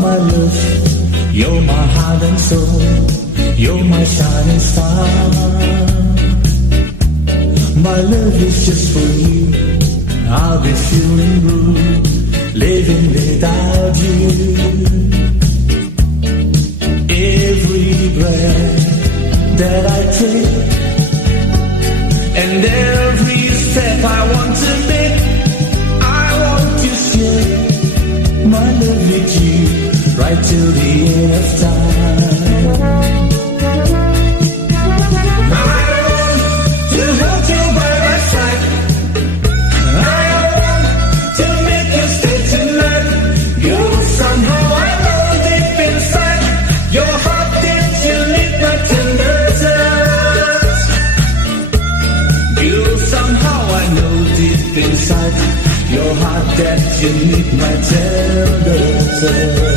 my love, you're my heart and soul, you're my shining star. My love is just for you, I'll be feeling blue, living without you. Every breath that I take and every step I want to make, I want to share my love with you right till the end of time. I want to hold you by my side, I want to make you stay tonight. Girl, somehow I know deep inside your heart that you need my tender touch. Girl, somehow I know deep inside your heart that you need my tender touch.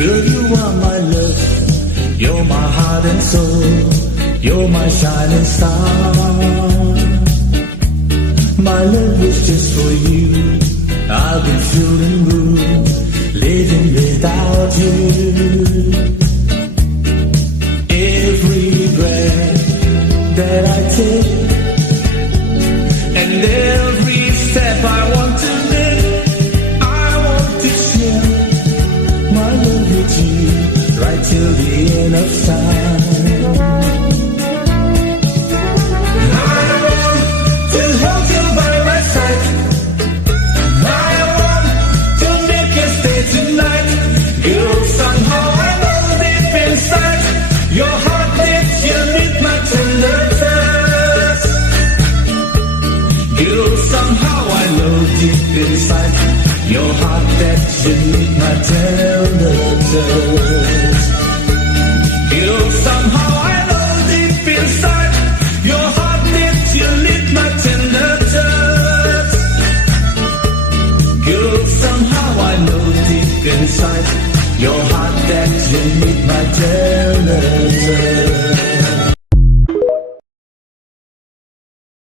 Girl, you are my love, you're my heart and soul, you're my shining star. My love is just for you, I've been feeling blue, living without you. Every breath that I take and every step I want to make, I want to share my love with you right till the end of time. I want to hold you by my side, I want to make you stay tonight. Girl, somehow I know deep inside your heart that you need my tender touch. Girl, somehow I know deep inside your heart that you need my tender touch.